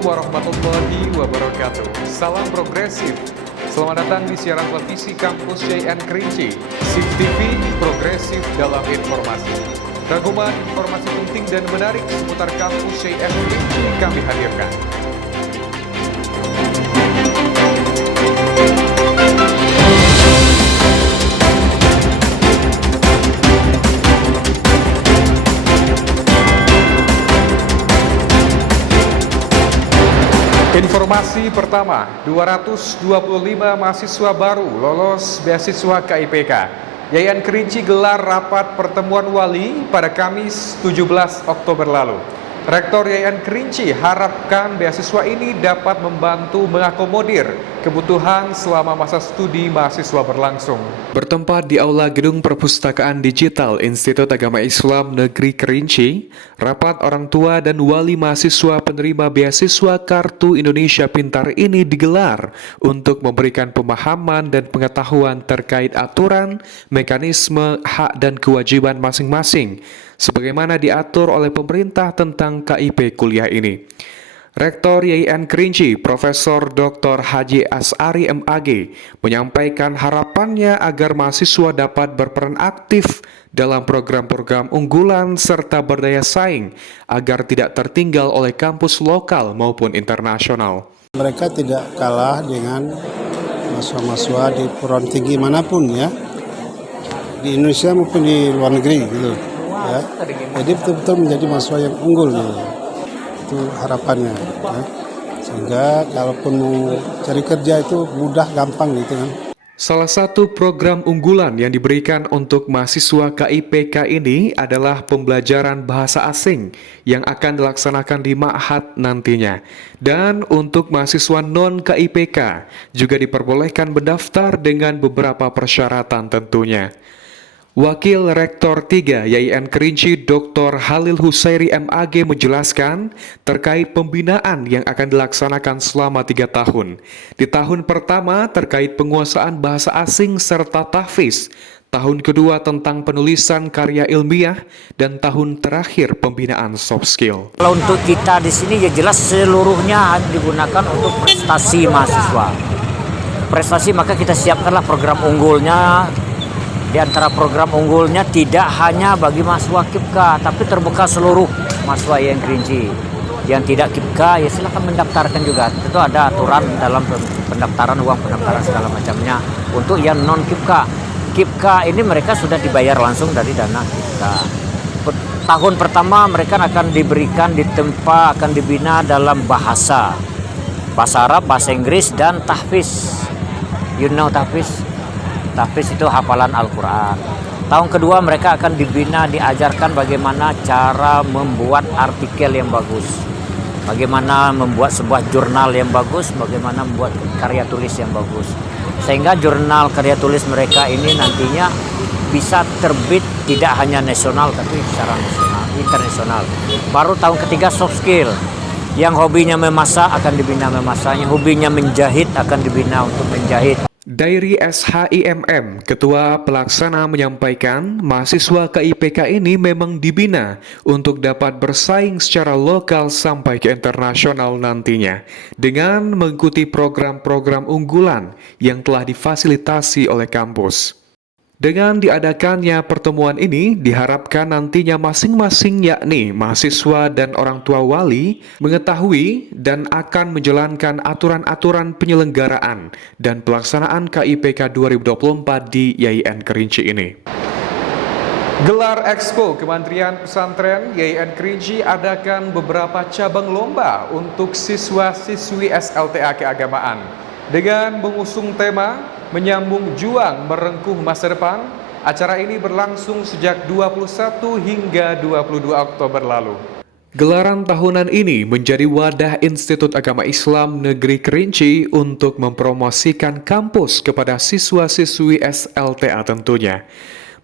Assalamualaikum warahmatullahi wabarakatuh. Salam progresif. Selamat datang di siaran televisi Kampus JN Kerinci. SIP TV, progresif dalam informasi. Rangkuman informasi penting dan menarik seputar Kampus JN Kerinci kami hadirkan. Informasi pertama, 225 mahasiswa baru lolos beasiswa KIPK. Yayan Kerinci gelar rapat pertemuan wali pada Kamis 17 Oktober lalu. Rektor Yayan Kerinci harapkan beasiswa ini dapat membantu mengakomodir kebutuhan selama masa studi mahasiswa berlangsung. Bertempat di Aula Gedung Perpustakaan Digital Institut Agama Islam Negeri Kerinci, rapat orang tua dan wali mahasiswa penerima beasiswa Kartu Indonesia Pintar ini digelar untuk memberikan pemahaman dan pengetahuan terkait aturan, mekanisme, hak dan kewajiban masing-masing sebagaimana diatur oleh pemerintah tentang KIP kuliah ini. Rektor YIN Kerinci, Profesor Dr. Haji As'ari MAG, menyampaikan harapannya agar mahasiswa dapat berperan aktif dalam program-program unggulan serta berdaya saing agar tidak tertinggal oleh kampus lokal maupun internasional. Mereka tidak kalah dengan mahasiswa-mahasiswa di perguruan tinggi manapun ya, di Indonesia maupun di luar negeri gitu. Ya. Jadi betul-betul menjadi mahasiswa yang unggul gitu. Itu harapannya ya. Sehingga kalaupun mau cari kerja itu mudah, gampang gitu kan. Salah satu program unggulan yang diberikan untuk mahasiswa KIPK ini adalah pembelajaran bahasa asing yang akan dilaksanakan di Ma'had nantinya. Dan untuk mahasiswa non-KIPK juga diperbolehkan mendaftar dengan beberapa persyaratan tentunya. Wakil Rektor 3 YIN Kerinci Dr. Halil Husairi MAG menjelaskan terkait pembinaan yang akan dilaksanakan selama 3 tahun. Di tahun pertama terkait penguasaan bahasa asing serta tahfiz, tahun kedua tentang penulisan karya ilmiah, dan tahun terakhir pembinaan soft skill. Kalau untuk kita di sini ya jelas seluruhnya digunakan untuk prestasi mahasiswa. Prestasi maka kita siapkanlah program unggulnya. Di antara program unggulnya tidak hanya bagi mahasiswa KIPK, tapi terbuka seluruh mahasiswa YIN Kerinci. Yang tidak KIPK ya silakan mendaftarkan juga. Tentu ada aturan dalam pendaftaran, uang pendaftaran segala macamnya. Untuk yang non KIPK, KIPK ini mereka sudah dibayar langsung dari dana KIPK. Tahun pertama mereka akan diberikan ditempa, akan dibina dalam bahasa Arab, bahasa Inggris, dan tahfiz. You know tahfiz? Tahfiz itu hafalan Al-Quran. Tahun kedua mereka akan dibina, diajarkan bagaimana cara membuat artikel yang bagus, bagaimana membuat sebuah jurnal yang bagus, bagaimana membuat karya tulis yang bagus. Sehingga jurnal karya tulis mereka ini nantinya bisa terbit tidak hanya nasional tapi secara nasional, internasional. Baru tahun ketiga soft skill. Yang hobinya memasak akan dibina memasak, yang hobinya menjahit akan dibina untuk menjahit. Dari SHIMM, Ketua Pelaksana menyampaikan mahasiswa KIPK ini memang dibina untuk dapat bersaing secara lokal sampai ke internasional nantinya dengan mengikuti program-program unggulan yang telah difasilitasi oleh kampus. Dengan diadakannya pertemuan ini, diharapkan nantinya masing-masing yakni mahasiswa dan orang tua wali mengetahui dan akan menjalankan aturan-aturan penyelenggaraan dan pelaksanaan KIPK 2024 di YIN Kerinci ini. Gelar Expo Kementerian Pesantren YIN Kerinci adakan beberapa cabang lomba untuk siswa-siswi SLTA keagamaan. Dengan mengusung tema Menyambung Juang Merengkuh Masa Depan, acara ini berlangsung sejak 21 hingga 22 Oktober lalu. Gelaran tahunan ini menjadi wadah Institut Agama Islam Negeri Kerinci untuk mempromosikan kampus kepada siswa-siswi SLTA tentunya.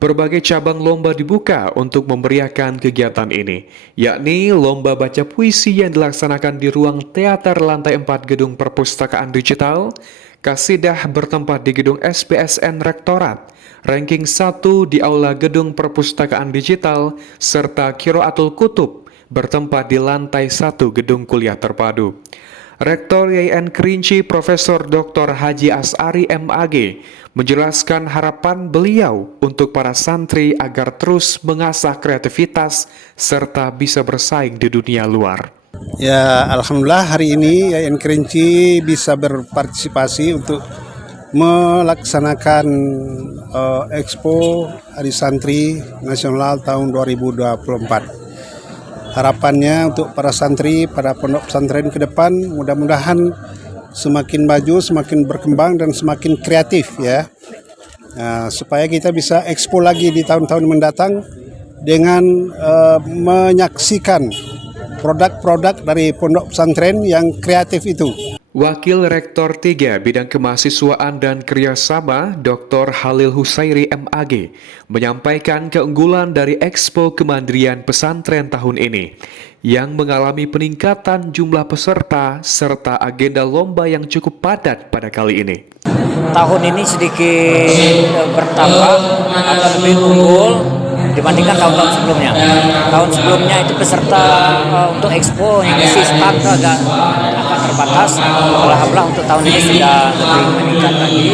Berbagai cabang lomba dibuka untuk memeriahkan kegiatan ini, yakni lomba baca puisi yang dilaksanakan di ruang teater lantai 4 Gedung Perpustakaan Digital, kasidah bertempat di Gedung SPSN Rektorat, ranking 1 di Aula Gedung Perpustakaan Digital, serta Qiraatul Kutub bertempat di lantai 1 gedung kuliah terpadu. Rektor YIN Kerinci Profesor Dr. Haji As'ari MAG menjelaskan harapan beliau untuk para santri agar terus mengasah kreativitas serta bisa bersaing di dunia luar. Ya, alhamdulillah hari ini YIN Kerinci bisa berpartisipasi untuk melaksanakan Expo Hari Santri Nasional tahun 2024. Harapannya untuk para santri, para pondok pesantren ke depan mudah-mudahan semakin maju, semakin berkembang dan semakin kreatif ya. Nah, supaya kita bisa expo lagi di tahun-tahun mendatang dengan menyaksikan produk-produk dari pondok pesantren yang kreatif itu. Wakil Rektor 3 Bidang Kemahasiswaan dan Kerjasama Dr. Halil Husairi MAG menyampaikan keunggulan dari Expo Kemandirian Pesantren tahun ini yang mengalami peningkatan jumlah peserta serta agenda lomba yang cukup padat pada kali ini. Tahun ini sedikit bertambah atau lebih unggul dibandingkan tahun-tahun sebelumnya. Tahun sebelumnya itu peserta untuk Expo yang isi start agak terbatas. Alhamdulillah untuk tahun ini sudah lebih meningkat lagi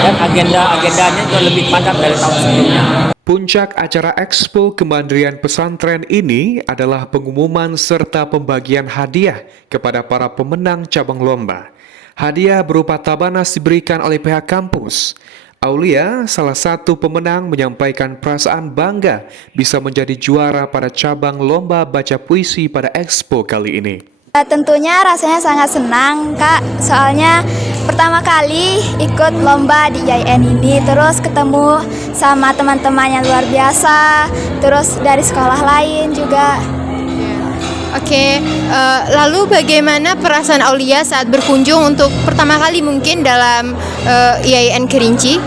dan agendanya juga lebih padat dari tahun sebelumnya. Puncak acara Expo Kemandirian Pesantren ini adalah pengumuman serta pembagian hadiah kepada para pemenang cabang lomba. Hadiah berupa tabanas diberikan oleh pihak kampus. Aulia, salah satu pemenang, menyampaikan perasaan bangga bisa menjadi juara pada cabang lomba baca puisi pada Expo kali ini. Tentunya rasanya sangat senang, Kak. Soalnya pertama kali ikut lomba di YIN ini, terus ketemu sama teman-teman yang luar biasa, terus dari sekolah lain juga. Oke, lalu bagaimana perasaan Aulia saat berkunjung untuk pertama kali mungkin dalam YIN Kerinci?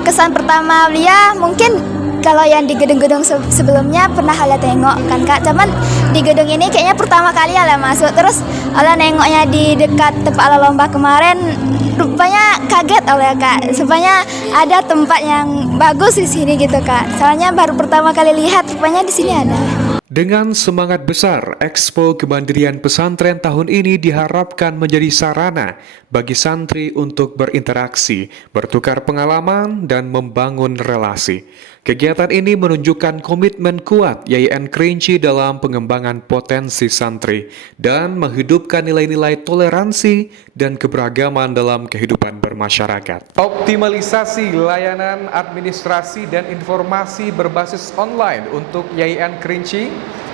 Kesan pertama Aulia mungkin kalau yang di gedung-gedung sebelumnya pernah Aulia tengok kan, Kak. Cuman di gedung ini kayaknya pertama kali Aulia masuk. Terus Aulia nengoknya di dekat tempat Aulia lomba kemarin, rupanya kaget Aulia, Kak. Sebenarnya ada tempat yang bagus di sini gitu, Kak. Soalnya baru pertama kali lihat, rupanya di sini ada. Dengan semangat besar, Expo Kemandirian Pesantren tahun ini diharapkan menjadi sarana bagi santri untuk berinteraksi, bertukar pengalaman, dan membangun relasi. Kegiatan ini menunjukkan komitmen kuat YIN Kerinci dalam pengembangan potensi santri dan menghidupkan nilai-nilai toleransi dan keberagaman dalam kehidupan bermasyarakat. Optimalisasi layanan administrasi dan informasi berbasis online untuk YIN Kerinci,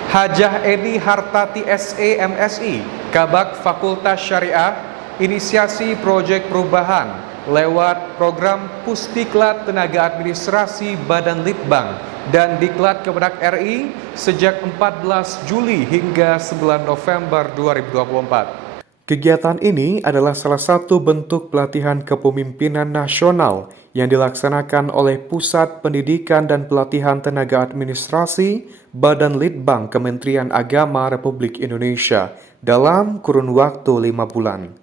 Hajah Eni Hartati SE MSI, Kabak Fakultas Syariah, inisiasi proyek perubahan lewat program Pusdiklat Tenaga Administrasi Badan Litbang dan Diklat Kemenak RI sejak 14 Juli hingga 9 November 2024. Kegiatan ini adalah salah satu bentuk pelatihan kepemimpinan nasional yang dilaksanakan oleh Pusat Pendidikan dan Pelatihan Tenaga Administrasi Badan Litbang Kementerian Agama Republik Indonesia dalam kurun waktu 5 bulan.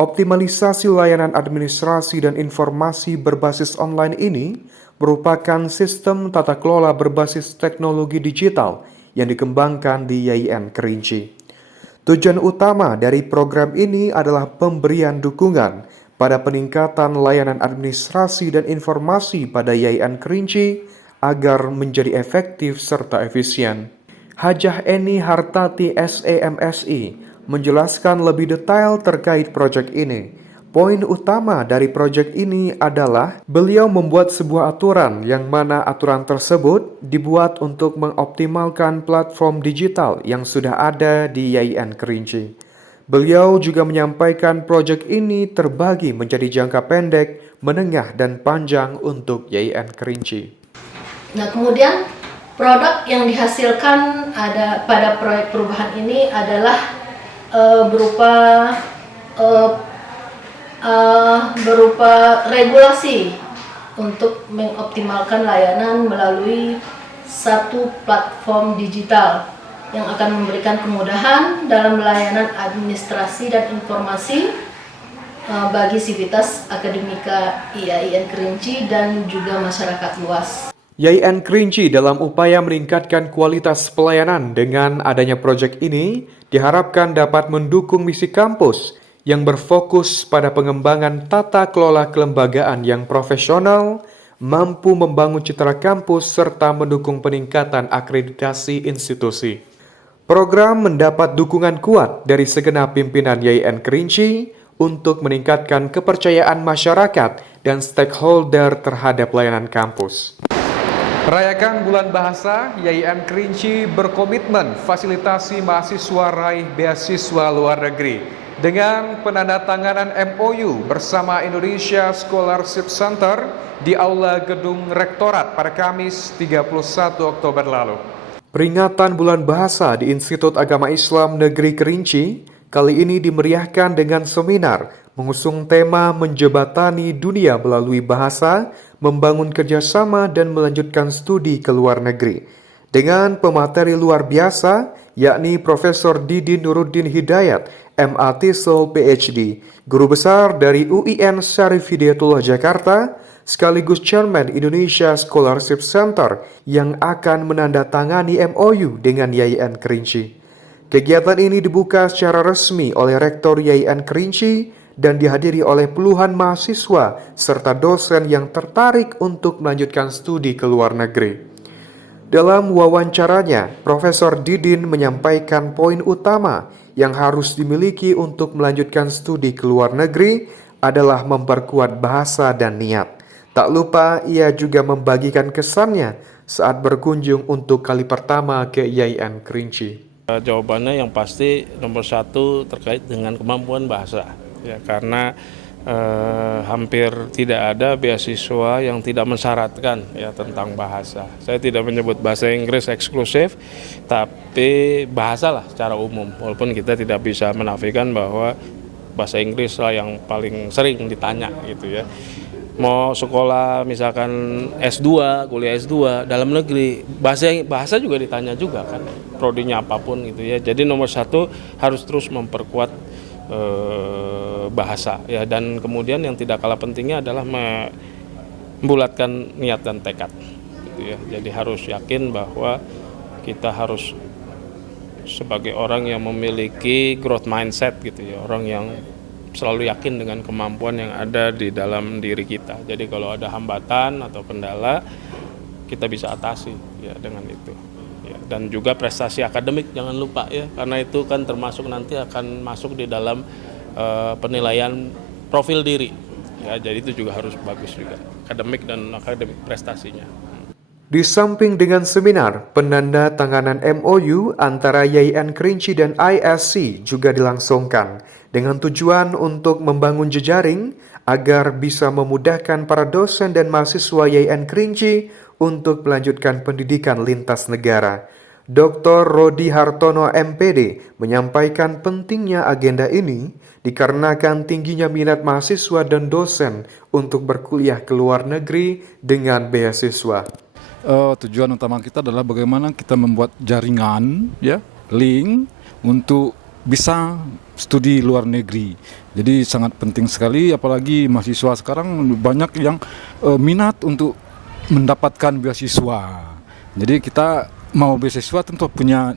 Optimalisasi layanan administrasi dan informasi berbasis online ini merupakan sistem tata kelola berbasis teknologi digital yang dikembangkan di YIN Kerinci. Tujuan utama dari program ini adalah pemberian dukungan pada peningkatan layanan administrasi dan informasi pada YIN Kerinci agar menjadi efektif serta efisien. Hajah Eni Hartati SE MSI menjelaskan lebih detail terkait proyek ini. Poin utama dari proyek ini adalah beliau membuat sebuah aturan yang mana aturan tersebut dibuat untuk mengoptimalkan platform digital yang sudah ada di YIN Kerinci. Beliau juga menyampaikan proyek ini terbagi menjadi jangka pendek, menengah, dan panjang untuk YIN Kerinci. Nah, kemudian produk yang dihasilkan pada proyek perubahan ini adalah berupa regulasi untuk mengoptimalkan layanan melalui satu platform digital yang akan memberikan kemudahan dalam layanan administrasi dan informasi bagi sivitas akademika YIN Kerinci dan juga masyarakat luas. YIN Kerinci dalam upaya meningkatkan kualitas pelayanan dengan adanya proyek ini diharapkan dapat mendukung misi kampus yang berfokus pada pengembangan tata kelola kelembagaan yang profesional, mampu membangun citra kampus serta mendukung peningkatan akreditasi institusi. Program mendapat dukungan kuat dari segenap pimpinan YIN Kerinci untuk meningkatkan kepercayaan masyarakat dan stakeholder terhadap layanan kampus. Merayakan Bulan Bahasa, YIN Kerinci berkomitmen fasilitasi mahasiswa raih beasiswa luar negeri dengan penandatanganan MOU bersama Indonesia Scholarship Center di Aula Gedung Rektorat pada Kamis 31 Oktober lalu. Peringatan Bulan Bahasa di Institut Agama Islam Negeri Kerinci kali ini dimeriahkan dengan seminar mengusung tema menjebatani dunia melalui bahasa, membangun kerjasama dan melanjutkan studi ke luar negeri. Dengan pemateri luar biasa, yakni Profesor Didin Nuruddin Hidayat, MA.Tisol PhD, Guru Besar dari UIN Syarif Hidayatullah Jakarta, sekaligus Chairman Indonesia Scholarship Center yang akan menandatangani MOU dengan YIN Kerinci. Kegiatan ini dibuka secara resmi oleh Rektor YIN Kerinci dan dihadiri oleh puluhan mahasiswa serta dosen yang tertarik untuk melanjutkan studi ke luar negeri. Dalam wawancaranya, Profesor Didin menyampaikan poin utama yang harus dimiliki untuk melanjutkan studi ke luar negeri adalah memperkuat bahasa dan niat. Tak lupa ia juga membagikan kesannya saat berkunjung untuk kali pertama ke YIN Kerinci. Jawabannya yang pasti nomor satu terkait dengan kemampuan bahasa. Ya, karena hampir tidak ada beasiswa yang tidak mensyaratkan ya tentang bahasa. Saya tidak menyebut bahasa Inggris eksklusif, tapi bahasa lah secara umum. Walaupun kita tidak bisa menafikan bahwa bahasa Inggris lah yang paling sering ditanya gitu ya. Mau sekolah misalkan S2, kuliah S2 dalam negeri, bahasa juga ditanya juga kan. Prodinya apapun gitu ya. Jadi nomor satu harus terus memperkuat bahasa ya, dan kemudian yang tidak kalah pentingnya adalah membulatkan niat dan tekad gitu ya. Jadi harus yakin bahwa kita harus sebagai orang yang memiliki growth mindset gitu ya, orang yang selalu yakin dengan kemampuan yang ada di dalam diri kita. Jadi kalau ada hambatan atau kendala kita bisa atasi ya dengan itu. Dan juga prestasi akademik jangan lupa ya, karena itu kan termasuk nanti akan masuk di dalam penilaian profil diri ya, jadi itu juga harus bagus juga akademik dan akademik prestasinya. Di samping dengan seminar, penandatanganan MOU antara YIN Kerinci dan ISC juga dilangsungkan dengan tujuan untuk membangun jejaring agar bisa memudahkan para dosen dan mahasiswa YIN Kerinci untuk melanjutkan pendidikan lintas negara. Dr. Rodi Hartono MPD menyampaikan pentingnya agenda ini dikarenakan tingginya minat mahasiswa dan dosen untuk berkuliah ke luar negeri dengan beasiswa. Tujuan utama kita adalah bagaimana kita membuat jaringan, ya, link untuk bisa studi luar negeri. Jadi sangat penting sekali, apalagi mahasiswa sekarang banyak yang minat untuk mendapatkan beasiswa. Jadi kita mau beasiswa tentu punya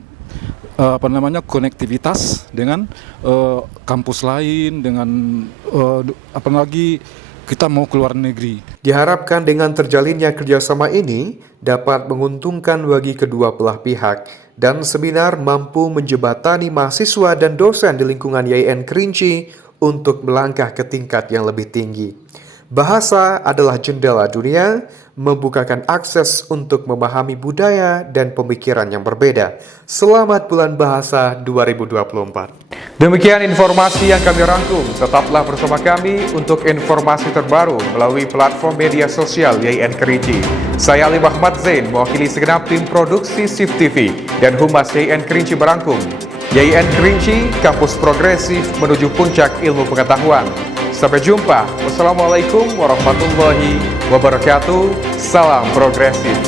konektivitas dengan kampus lain, dengan apalagi kita mau keluar negeri. Diharapkan dengan terjalinnya kerjasama ini dapat menguntungkan bagi kedua belah pihak dan seminar mampu menjembatani mahasiswa dan dosen di lingkungan YIN Kerinci untuk melangkah ke tingkat yang lebih tinggi. Bahasa adalah jendela dunia, membukakan akses untuk memahami budaya dan pemikiran yang berbeda. Selamat Bulan Bahasa 2024. Demikian informasi yang kami rangkum. Tetaplah bersama kami untuk informasi terbaru melalui platform media sosial YIN Kerinci. Saya Ali Muhammad Zain, mewakili segenap tim produksi SIF TV dan Humas YIN Kerinci berangkum. YIN Kerinci, kampus progresif menuju puncak ilmu pengetahuan. Sampai jumpa. Wassalamualaikum warahmatullahi wabarakatuh. Salam progresif.